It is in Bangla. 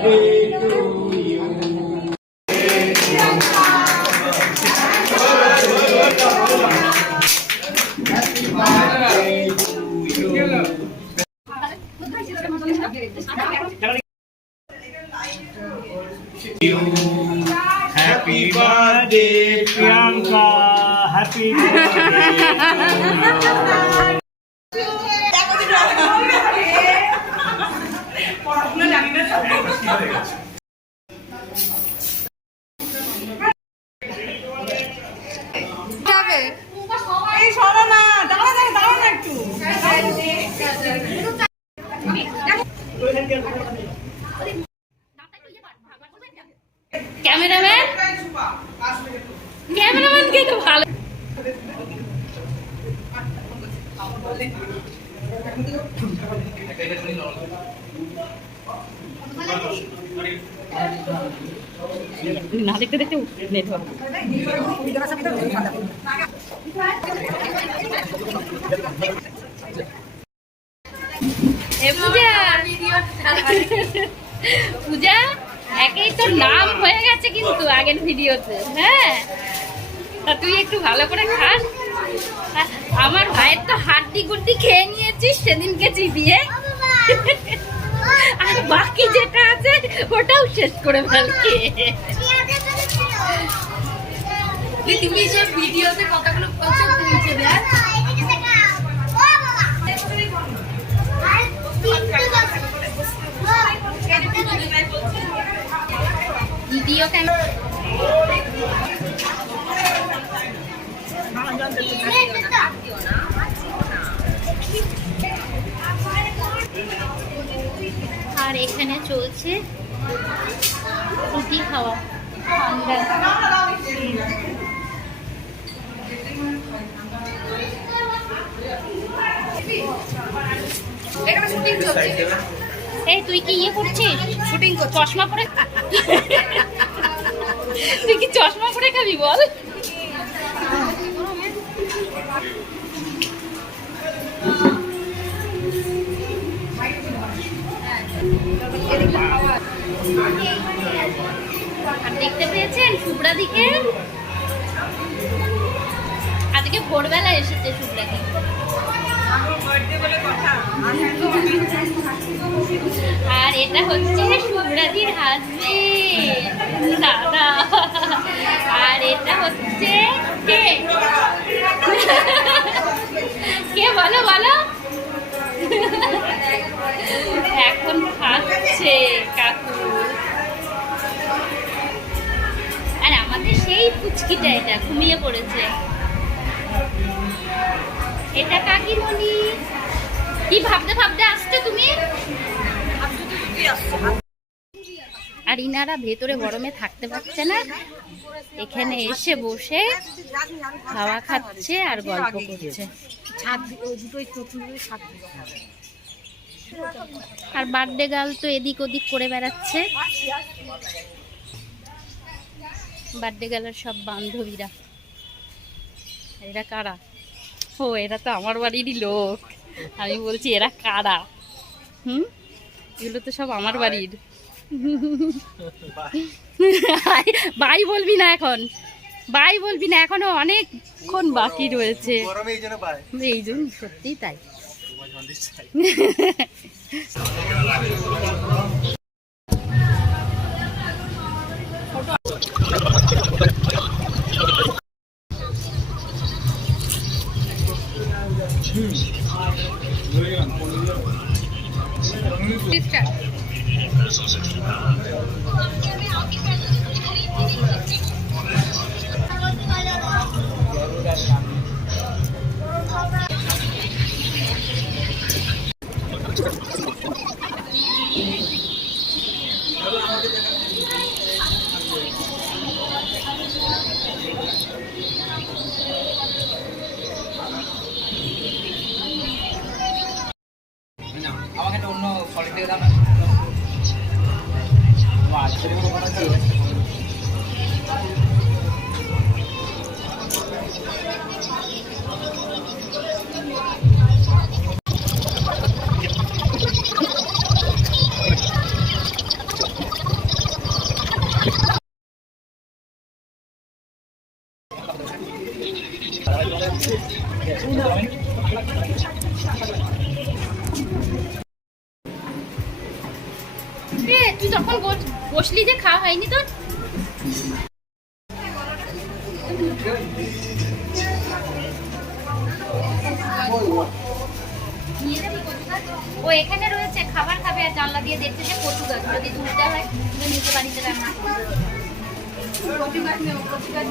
Happy birthday, Priyanka. Happy birthday. Cameraman কে তো ভালো না দেখতে দেখতে নেটওয়ার্ক পূজা একেই তো নাম হয়ে গেছে কিন্তু আগের ভিডিওতে। হ্যাঁ, তা তুই একটু ভালো করে খাস। আমার ভাইয়ের তো হাড্ডি গুড্ডি খেয়ে নিয়েছিস সেদিনকে চিবিয়ে, আর বাকি যেটা আছে ওটাও শেষ করে ফেলকে। তুমি যে ভিডিওতে কথাগুলো বলছো তুলছে দেখ। ভিডিও কেন আর এখানে চলছে রুটি খাওয়া। এই তুই কি ইয়ে করছিস? শুটিং করছিস? চশমা পরে তুই কি চশমা পরে খাবি বল? আর দেখতে পেয়েছেন শুভ্রাদিকে? আজকে ভোরবেলা এসেছে শুভ্রাদি। আর এটা হচ্ছে শুভ্রাদির হাজবেন্ড দাদা। আর এটা হচ্ছে কে কে বলো বলো। এখন খাচ্ছে কাকু। আর আমাদের সেই পুচকিটা এটা ঘুমিয়ে পড়েছে। এটা কাকিমণি। কি ভাবতে ভাবতে আসছে তুমি? আর ইনারা ভেতরে গরমে থাকতে পারছে না, এখানে এসে বসে হাওয়া খাচ্ছে আর গল্প করছে। আর বার্থডে গার্ল তো এদিক ওদিক করে বেড়াচ্ছে। বার্থডে গার্লের সব বান্ধবীরা। এরা কারা? ও এরা তো আমার বাড়িরই লোক। আমি বলছি এরা কারা? এগুলো তো সব আমার বাড়ির। বাই বলবি না এখন, বাই বলবি না, এখনো অনেকক্ষণ বাকি রয়েছে। এই জন্য সত্যিই তাই। আমাকে অন্য সলিড দিয়ে দাও না। তুই যখন বসলি যে খাওয়া হয়নি তোর? ও এখানে রয়েছে, খাবার খাবে আর জানলা দিয়ে দেখতে যে কচু গাছ, যদি তুলতে হয় তুলে নিতে বাড়িতে রান্না করবে। কচু গাছ নেই, কচু গাছ